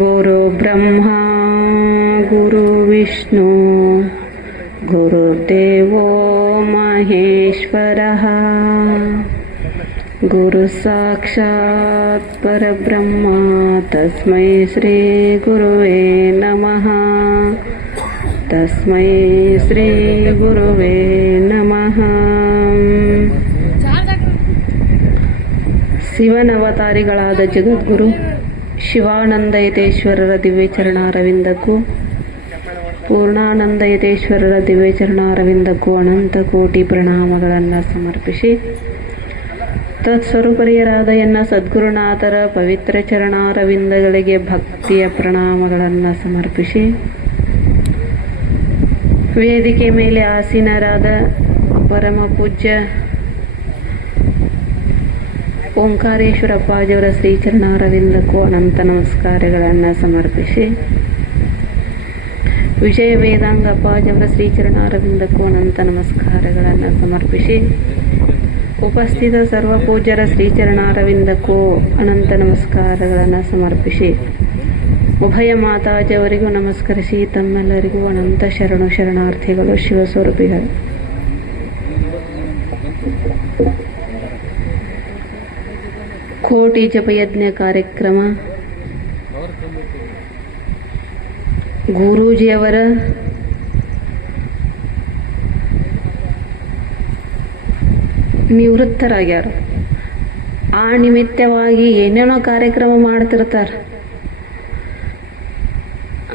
गुरु ब्रह्मा गुरु विष्णु गुरुदेवो महेश्वरः गुरु साक्षात् परब्रह्मा तस्मै श्रीगुरुवे नमः तस्मै श्रीगुरुवे नमः ಶಿವನವತಾರಿಗಳಾದ ಜಗದ್ಗುರು ಶಿವಾನಂದಯತೇಶ್ವರರ ದಿವ್ಯಚರಣಾರವಿಂದಕ್ಕೂ ಪೂರ್ಣಾನಂದಯತೇಶ್ವರರ ದಿವ್ಯಚರಣಾರವಿಂದಕ್ಕೂ ಅನಂತ ಕೋಟಿ ಪ್ರಣಾಮಗಳನ್ನು ಸಮರ್ಪಿಸಿ ತತ್ಸ್ವರೂಪರಿಯರಾದ ಎನ್ನ ಸದ್ಗುರುನಾಥರ ಪವಿತ್ರ ಚರಣಾರವಿಂದಗಳಿಗೆ ಭಕ್ತಿಯ ಪ್ರಣಾಮಗಳನ್ನು ಸಮರ್ಪಿಸಿ, ವೇದಿಕೆ ಮೇಲೆ ಆಸೀನರಾದ ಪರಮ ಪೂಜ್ಯ ಓಂಕಾರೇಶ್ವರಪ್ಪಾಜಿಯವರ ಶ್ರೀಚರಣಾರವಿಂದಕ್ಕೂ ಅನಂತ ನಮಸ್ಕಾರಗಳನ್ನು ಸಮರ್ಪಿಸಿ. ವಿಜಯ ವೇದಾಂಗ ಅಪ್ಪಾಜಿಯವರ ಶ್ರೀಚರಣಾರವಿಂದಕ್ಕೂ ಅನಂತ ನಮಸ್ಕಾರಗಳನ್ನು ಸಮರ್ಪಿಸಿ. ಉಪಸ್ಥಿತ ಸರ್ವ ಪೂಜ್ಯರ ಶ್ರೀಚರಣಾರವಿಂದಕ್ಕೂ ಅನಂತ ನಮಸ್ಕಾರಗಳನ್ನು ಸಮರ್ಪಿಸಿ. ಉಭಯ ಮಾತಾಜಿಯವರಿಗೂ ನಮಸ್ಕರಿಸಿ, ತಮ್ಮೆಲ್ಲರಿಗೂ ಅನಂತ ಶರಣು ಶರಣಾರ್ಥಿಗಳು ಶಿವಸ್ವರೂಪಿಗಳು. ಕೋಟಿ ಜಪಯಜ್ಞ ಕಾರ್ಯಕ್ರಮ. ಗುರೂಜಿಯವರ ನಿವೃತ್ತರಾಗ್ಯಾರ. ಆ ನಿಮಿತ್ತವಾಗಿ ಏನೇನೋ ಕಾರ್ಯಕ್ರಮ ಮಾಡ್ತಿರ್ತಾರೆ.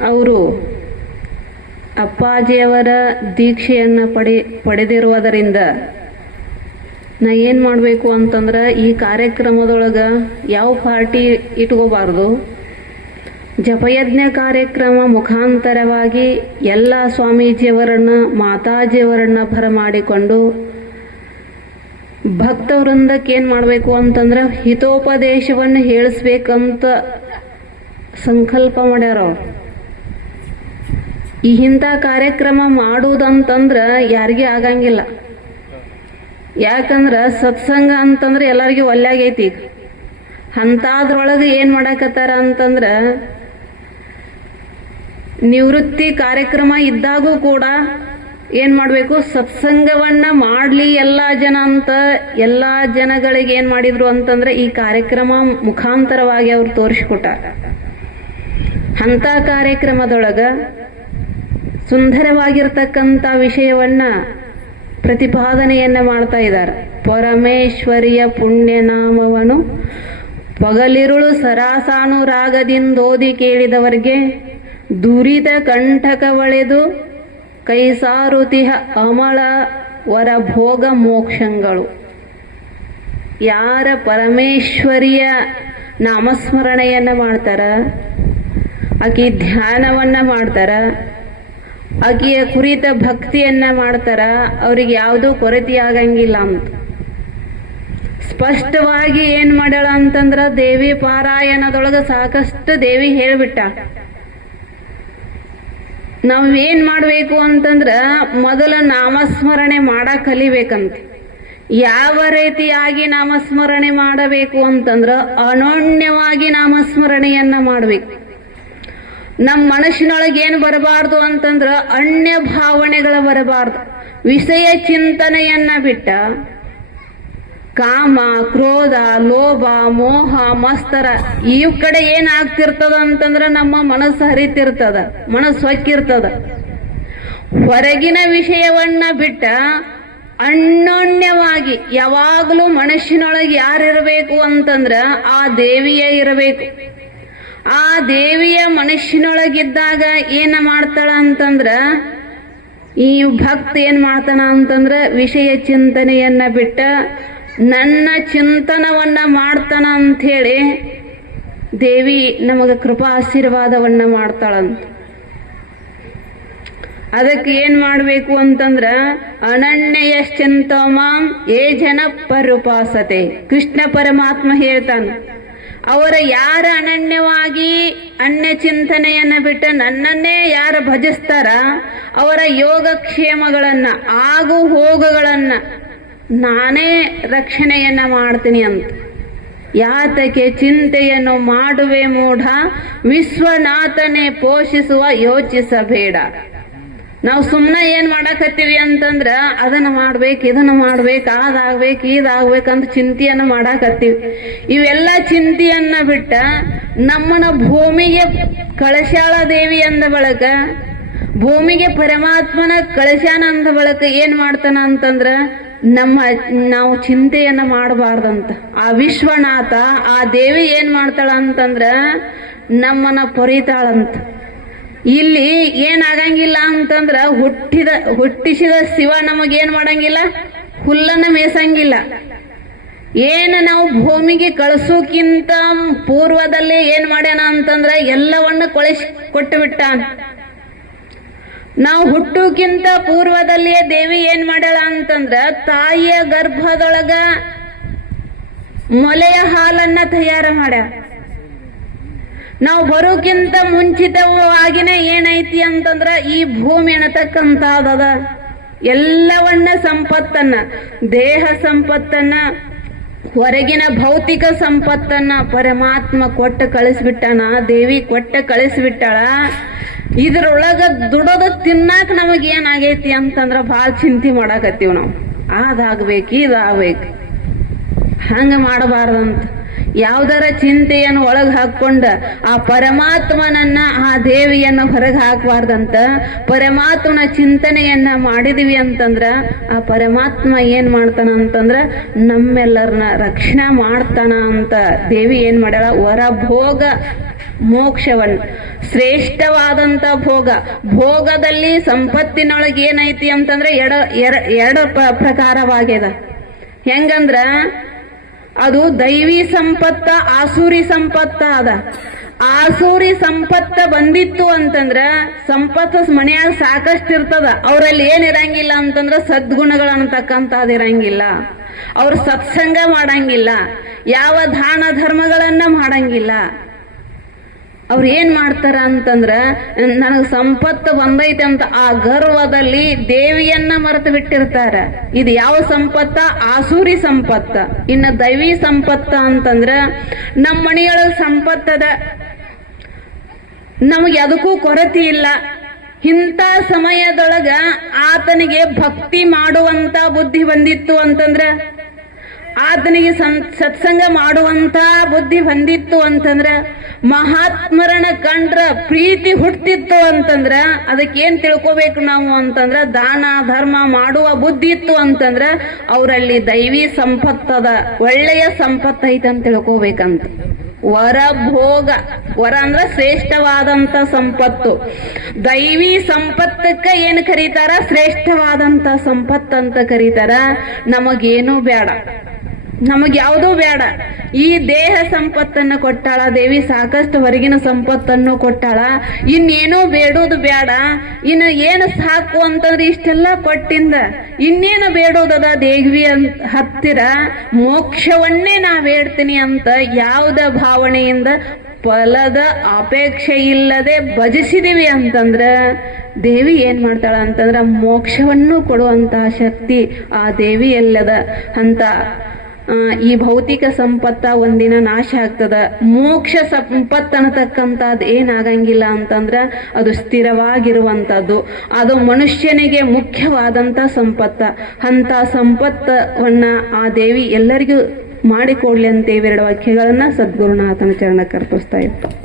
ಅವರು ಅಪ್ಪಾಜಿಯವರ ದೀಕ್ಷೆಯನ್ನು ಪಡೆ, ಪಡೆದಿರುವುದರಿಂದ ನಾ ಏನು ಮಾಡಬೇಕು ಅಂತಂದ್ರೆ ಈ ಕಾರ್ಯಕ್ರಮದೊಳಗೆ ಯಾವ ಪಾರ್ಟಿ ಇಟ್ಕೋಬಾರ್ದು? ಜಪಯಜ್ಞ ಕಾರ್ಯಕ್ರಮ ಮುಖಾಂತರವಾಗಿ ಎಲ್ಲ ಸ್ವಾಮೀಜಿಯವರನ್ನ, ಮಾತಾಜಿಯವರನ್ನ ಬರಮಾಡಿಕೊಂಡು ಭಕ್ತವೃಂದಕ್ಕೆ ಏನು ಮಾಡಬೇಕು ಅಂತಂದ್ರೆ ಹಿತೋಪದೇಶವನ್ನು ಹೇಳಿಸ್ಬೇಕಂತ ಸಂಕಲ್ಪ ಮಾಡ್ಯಾರ ಈ ಇಂಥ ಕಾರ್ಯಕ್ರಮ ಮಾಡುವುದಂತಂದ್ರೆ ಯಾರಿಗೆ ಆಗಂಗಿಲ್ಲ. ಯಾಕಂದ್ರೆ ಸತ್ಸಂಗ ಅಂತಂದ್ರೆ ಎಲ್ಲರಿಗೂ ಒಲ್ಲಾಗೈತಿ ಈಗ. ಅಂಥದ್ರೊಳಗೆ ಏನು ಮಾಡಾಕತ್ತಾರ ಅಂತಂದ್ರೆ ನಿವೃತ್ತಿ ಕಾರ್ಯಕ್ರಮ ಇದ್ದಾಗೂ ಕೂಡ ಏನು ಮಾಡಬೇಕು, ಸತ್ಸಂಗವನ್ನ ಮಾಡಲಿ ಎಲ್ಲ ಜನ ಅಂತ ಎಲ್ಲ ಜನಗಳಿಗೆ ಏನು ಮಾಡಿದ್ರು ಅಂತಂದ್ರೆ ಈ ಕಾರ್ಯಕ್ರಮ ಮುಖಾಂತರವಾಗಿ ಅವ್ರು ತೋರಿಸ್ಕೊಟ್ಟಾರ. ಅಂತ ಕಾರ್ಯಕ್ರಮದೊಳಗ ಸುಂದರವಾಗಿರ್ತಕ್ಕಂಥ ವಿಷಯವನ್ನ ಪ್ರತಿಪಾದನೆಯನ್ನ ಮಾಡ್ತಾ ಇದ್ದಾರೆ. ಪರಮೇಶ್ವರಿಯ ಪುಣ್ಯನಾಮವನು ಪಗಲಿರುಳು ಸರಾಸಾನುರಾಗದಿಂದೋದಿ ಕೇಳಿದವರಿಗೆ ದುರಿತ ಕಂಠಕವಳೆದು ಕೈಸಾರುತಿಹ ಅಮಳ ವರ ಭೋಗ ಮೋಕ್ಷಗಳು. ಯಾರ ಪರಮೇಶ್ವರಿಯ ನಾಮಸ್ಮರಣೆಯನ್ನ ಮಾಡ್ತಾರ? ಆಕಿ ಧ್ಯಾನವನ್ನ ಮಾಡ್ತಾರ? ಆಕೆಯ ಕುರಿತ ಭಕ್ತಿಯನ್ನ ಮಾಡ್ತಾರ, ಅವ್ರಿಗೆ ಯಾವುದೂ ಕೊರತೆ ಆಗಂಗಿಲ್ಲ ಅಂತ. ಸ್ಪಷ್ಟವಾಗಿ ಏನ್ ಮಾಡ್ಯಾಳ ಅಂತಂದ್ರ ದೇವಿ ಪಾರಾಯಣದೊಳಗ ಸಾಕಷ್ಟು ದೇವಿ ಹೇಳ್ಬಿಟ್ಟ. ನಾವ್ ಏನ್ ಮಾಡ್ಬೇಕು ಅಂತಂದ್ರ ಮೊದಲು ನಾಮಸ್ಮರಣೆ ಮಾಡ ಕಲಿಬೇಕಂತ ಯಾವ ರೀತಿಯಾಗಿ ನಾಮಸ್ಮರಣೆ ಮಾಡಬೇಕು ಅಂತಂದ್ರ ಅನೋನ್ಯವಾಗಿ ನಾಮಸ್ಮರಣೆಯನ್ನ ಮಾಡಬೇಕು. ನಮ್ಮ ಮನಸ್ಸಿನೊಳಗೆ ಏನು ಬರಬಾರ್ದು ಅಂತಂದ್ರೆ ಅನ್ಯ ಭಾವನೆಗಳ ಬರಬಾರ್ದು. ವಿಷಯ ಚಿಂತನೆಯನ್ನ ಬಿಟ್ಟ ಕಾಮ, ಕ್ರೋಧ, ಲೋಭ, ಮೋಹ, ಮಸ್ತರ ಈ ಕಡೆ ಏನಾಗ್ತಿರ್ತದ ಅಂತಂದ್ರ ನಮ್ಮ ಮನಸ್ಸು ಹರಿತಿರ್ತದ, ಮನಸ್ಸು ಹೊಕ್ಕಿರ್ತದ ಹೊರಗಿನ ವಿಷಯವನ್ನ ಬಿಟ್ಟ ಅನ್ಯೋನ್ಯವಾಗಿ ಯಾವಾಗಲೂ ಮನಸ್ಸಿನೊಳಗೆ ಯಾರಿರಬೇಕು ಅಂತಂದ್ರ ಆ ದೇವಿಯೇ ಇರಬೇಕು. ಆ ದೇವಿಯ ಮನುಷ್ಯನೊಳಗಿದ್ದಾಗ ಏನ ಮಾಡ್ತಾಳ ಅಂತಂದ್ರ, ಈ ಭಕ್ತ ಏನ್ ಮಾಡ್ತಾನ ಅಂತಂದ್ರ ವಿಷಯ ಚಿಂತನೆಯನ್ನ ಬಿಟ್ಟ ನನ್ನ ಚಿಂತನವನ್ನ ಮಾಡ್ತಾನ ಹೇಳಿ ದೇವಿ ನಮಗ ಕೃಪಾ ಆಶೀರ್ವಾದವನ್ನ ಮಾಡ್ತಾಳಂತ. ಅದಕ್ಕೆ ಏನ್ ಮಾಡ್ಬೇಕು ಅಂತಂದ್ರ ಅನನ್ಯಶ್ಚಿಂತಮಾಂ ಏ ಜನ ಪರುಪಾಸತೆ. ಕೃಷ್ಣ ಪರಮಾತ್ಮ ಹೇಳ್ತಾನ ಅವರ ಯಾರ ಅನನ್ಯವಾಗಿ ಅನ್ಯ ಚಿಂತನೆಯನ್ನ ಬಿಟ್ಟ ನನ್ನನ್ನೇ ಯಾರು ಭಜಿಸ್ತಾರ? ಅವರ ಯೋಗಕ್ಷೇಮಗಳನ್ನ, ಆಗು ಹೋಗುಗಳನ್ನ ನಾನೇ ರಕ್ಷಣೆಯನ್ನ ಮಾಡ್ತೀನಿ ಅಂತ. ಯಾತಕ್ಕೆ ಚಿಂತೆಯನ್ನು ಮಾಡುವೆ ಮೂಢ? ವಿಶ್ವನಾಥನೇ ಪೋಷಿಸುವ ಯೋಚಿಸಬೇಡ. ನಾವು ಸುಮ್ಮನೆ ಏನ್ ಮಾಡಾಕತ್ತೀವಿ ಅಂತಂದ್ರ ಅದನ್ನ ಮಾಡ್ಬೇಕು, ಇದನ್ನ ಮಾಡ್ಬೇಕು, ಅದಾಗ್ಬೇಕು ಇದಾಗ್ಬೇಕಂತ ಚಿಂತೆಯನ್ನ ಮಾಡಾಕತ್ತೀವಿ. ಇವೆಲ್ಲ ಚಿಂತೆಯನ್ನ ಬಿಟ್ಟ ನಮ್ಮನ ಭೂಮಿಗೆ ಕಳಶಾಳ ದೇವಿ ಅಂದ ಬಳಕ, ಭೂಮಿಗೆ ಪರಮಾತ್ಮನ ಕಳಶಾನ ಅಂದ ಬಳಕ ಏನ್ ಮಾಡ್ತಾನ ಅಂತಂದ್ರ ನಮ್ಮ ನಾವು ಚಿಂತೆಯನ್ನ ಮಾಡಬಾರ್ದಂತ. ಆ ವಿಶ್ವನಾಥ ಆ ದೇವಿ ಏನ್ ಮಾಡ್ತಾಳ ಅಂತಂದ್ರ ನಮ್ಮನ್ನ ಪೊರಿತಾಳಂತ. ಇಲ್ಲಿ ಏನಾಗಂಗಿಲ್ಲ ಅಂತಂದ್ರ ಹುಟ್ಟಿದ, ಹುಟ್ಟಿಸಿದ ಶಿವ ನಮಗೇನ್ ಮಾಡಂಗಿಲ್ಲ? ಹುಲ್ಲನ್ನ ಮೇಸಂಗಿಲ್ಲ ಏನು ನಾವು ಭೂಮಿಗೆ ಕಳಿಸೋಕ್ಕಿಂತ ಪೂರ್ವದಲ್ಲಿ ಏನ್ ಮಾಡ್ಯಾನ ಅಂತಂದ್ರ ಎಲ್ಲವನ್ನು ಕೊಳಿಸಿ ಕೊಟ್ಟು ಬಿಟ್ಟ ನಾವು ಹುಟ್ಟೋಕ್ಕಿಂತ ಪೂರ್ವದಲ್ಲಿಯೇ ದೇವಿ ಏನ್ ಮಾಡ್ಯಾಳ ಅಂತಂದ್ರ ತಾಯಿಯ ಗರ್ಭದೊಳಗ ಮೊಲೆಯ ಹಾಲನ್ನ ತಯಾರು ಮಾಡ್ಯಾಳ. ನಾವು ಬರೋಕ್ಕಿಂತ ಮುಂಚಿತವಾಗಿನೇ ಏನೈತಿ ಅಂತಂದ್ರ ಈ ಭೂಮಿ ಅನ್ನತಕ್ಕಂಥದ್ದದ ಎಲ್ಲವನ್ನ ಸಂಪತ್ತನ್ನ, ದೇಹ ಸಂಪತ್ತನ್ನ, ಹೊರಗಿನ ಭೌತಿಕ ಸಂಪತ್ತನ್ನ ಪರಮಾತ್ಮ ಕೊಟ್ಟ ಕಳಿಸ್ಬಿಟ್ಟಣ ದೇವಿ ಕೊಟ್ಟ ಕಳಿಸ್ಬಿಟ್ಟಾಳ, ಇದ್ರೊಳಗ ದುಡದ ತಿನ್ನಾಕ ನಮಗ್ ಏನಾಗೈತಿ ಅಂತಂದ್ರ ಭಾಳ ಚಿಂತೆ ಮಾಡಾಕತ್ತೀವಿ ನಾವು. ಅದಾಗ್ಬೇಕು ಇದಾಗ್ಬೇಕು. ಹಂಗ ಮಾಡಬಾರ್ದಂತ. ಯಾವ್ದಾರ ಚಿಂತೆಯನ್ನು ಒಳಗೆ ಹಾಕೊಂಡ ಆ ಪರಮಾತ್ಮನನ್ನ ಆ ದೇವಿಯನ್ನ ಹೊರಗೆ ಹಾಕಬಾರ್ದಂತ ಪರಮಾತ್ಮನ ಚಿಂತನೆಯನ್ನ ಮಾಡಿದಿವಿ ಅಂತಂದ್ರ ಆ ಪರಮಾತ್ಮ ಏನ್ ಮಾಡ್ತಾನ ಅಂತಂದ್ರ ನಮ್ಮೆಲ್ಲರನ್ನ ರಕ್ಷಣೆ ಮಾಡ್ತಾನ ಅಂತ ದೇವಿ ಏನ್ ಮಾಡ್ಯಾಳ? ವರಭೋಗ ಮೋಕ್ಷವನ್ ಶ್ರೇಷ್ಠವಾದಂತ ಭೋಗ. ಭೋಗದಲ್ಲಿ ಸಂಪತ್ತಿನೊಳಗೆ ಏನೈತಿ ಅಂತಂದ್ರೆ ಎಡ, ಎರ- ಎರಡು ಪ್ರ- ಪ್ರಕಾರವಾಗ್ಯದ. ಹೆಂಗಂದ್ರ ಅದು ದೈವಿ ಸಂಪತ್ತ, ಆಸೂರಿ ಸಂಪತ್ತ ಅದ. ಆಸೂರಿ ಸಂಪತ್ತ ಬಂದಿತ್ತು ಅಂತಂದ್ರ ಸಂಪತ್ತು ಮನೆಯಾಗ ಸಾಕಷ್ಟು ಇರ್ತದ. ಅವರಲ್ಲಿ ಏನಿರಂಗಿಲ್ಲ ಅಂತಂದ್ರ ಸದ್ಗುಣಗಳು ಅಂತಕ್ಕಂಥದ್ದು ಇರಂಗಿಲ್ಲ. ಅವ್ರು ಸತ್ಸಂಗ ಮಾಡಂಗಿಲ್ಲ. ಯಾವ ದಾನ ಧರ್ಮಗಳನ್ನ ಮಾಡಂಗಿಲ್ಲ. ಅವ್ರು ಏನ್ ಮಾಡ್ತಾರ ಅಂತಂದ್ರ, ನನಗ್ ಸಂಪತ್ತು ಬಂದೈತೆ ಅಂತ ಆ ಗರ್ವದಲ್ಲಿ ದೇವಿಯನ್ನ ಮರೆತು ಬಿಟ್ಟಿರ್ತಾರ. ಇದು ಯಾವ ಸಂಪತ್ತ? ಆಸೂರಿ ಸಂಪತ್ತ. ಇನ್ನ ದೈವಿ ಸಂಪತ್ತ ಅಂತಂದ್ರ ನಮ್ಮ ಮನೆಯೊಳಗ ಸಂಪತ್ತದ ನಮಗೆ ಅದಕ್ಕೂ ಕೊರತೆ ಇಲ್ಲ. ಇಂಥ ಸಮಯದೊಳಗ ಆತನಿಗೆ ಭಕ್ತಿ ಮಾಡುವಂತ ಬುದ್ಧಿ ಬಂದಿತ್ತು ಅಂತಂದ್ರ ಆತನಿಗೆ ಸತ್ಸಂಗ ಮಾಡುವಂತ ಬುದ್ಧಿ ಬಂದಿತ್ತು ಅಂತಂದ್ರ ಮಹಾತ್ಮರನ ಕಂಡ್ರ ಪ್ರೀತಿ ಹುಟ್ಟಿತ್ತು ಅಂತಂದ್ರ ಅದಕ್ಕೆ ತಿಳ್ಕೋಬೇಕು ನಾವು ಅಂತಂದ್ರ, ದಾನ, ಧರ್ಮ ಮಾಡುವ ಬುದ್ಧಿ ಇತ್ತು ಅಂತಂದ್ರ, ಅವರಲ್ಲಿ ದೈವಿ ಸಂಪತ್ತದ ಒಳ್ಳೆಯ ಸಂಪತ್ತು ಐತೆ ಅಂತ ತಿಳ್ಕೊಬೇಕಂತ. ವರ ಭೋಗ ವರ ಅಂದ್ರ ಶ್ರೇಷ್ಠವಾದಂತ ಸಂಪತ್ತು. ದೈವಿ ಸಂಪತ್ತಕ್ಕ ಏನು ಕರೀತಾರ? ಶ್ರೇಷ್ಠವಾದಂತ ಸಂಪತ್ತು ಅಂತ ಕರೀತಾರ. ನಮಗೇನು ಬೇಡ ನಮಗ್ ಯಾವುದೂ ಬೇಡ. ಈ ದೇಹ ಸಂಪತ್ತನ್ನ ಕೊಟ್ಟಾಳ, ದೇವಿ ಸಾಕಷ್ಟು ಹೊರಗಿನ ಸಂಪತ್ತನ್ನು ಕೊಟ್ಟಾಳ. ಇನ್ನೇನೋ ಬೇಡೋದು ಬೇಡ. ಇನ್ನು ಏನು ಸಾಕು ಅಂತಂದ್ರೆ ಇಷ್ಟೆಲ್ಲ ಕೊಟ್ಟಿಂದ. ಇನ್ನೇನು ಬೇಡೋದದ ದೇವಿ ಅಂತ ಹತ್ತಿರ? ಮೋಕ್ಷವನ್ನೇ ನಾ ಬೇಡ್ತೀನಿ ಅಂತ ಯಾವುದ ಭಾವನೆಯಿಂದ ಫಲದ ಅಪೇಕ್ಷೆ ಇಲ್ಲದೆ ಭಜಿಸಿದೀವಿ ಅಂತಂದ್ರ, ದೇವಿ ಏನ್ ಮಾಡ್ತಾಳ ಅಂತಂದ್ರ ಮೋಕ್ಷವನ್ನು ಕೊಡುವಂತಹ ಶಕ್ತಿ ಆ ದೇವಿ ಎಲ್ಲದ ಅಂತ ಈ ಭೌತಿಕ ಸಂಪತ್ತ ಒಂದಿನ ನಾಶ ಆಗ್ತದ. ಮೋಕ್ಷ ಸಂಪತ್ ಅನ್ನತಕ್ಕಂಥದ್ದು ಏನಾಗಂಗಿಲ್ಲ ಅಂತಂದ್ರ ಅದು ಸ್ಥಿರವಾಗಿರುವಂತದ್ದು. ಅದು ಮನುಷ್ಯನಿಗೆ ಮುಖ್ಯವಾದಂತ ಸಂಪತ್ತ. ಅಂತ ಸಂಪತ್ತವನ್ನ ಆ ದೇವಿ ಎಲ್ಲರಿಗೂ ಮಾಡಿಕೊಡ್ಲಿ ಅಂತ ಇವೆರಡು ವಾಕ್ಯಗಳನ್ನ ಸದ್ಗುರುನಾಥನ ಚರಣ ಕರ್ಪಿಸ್ತಾ ಇತ್ತು.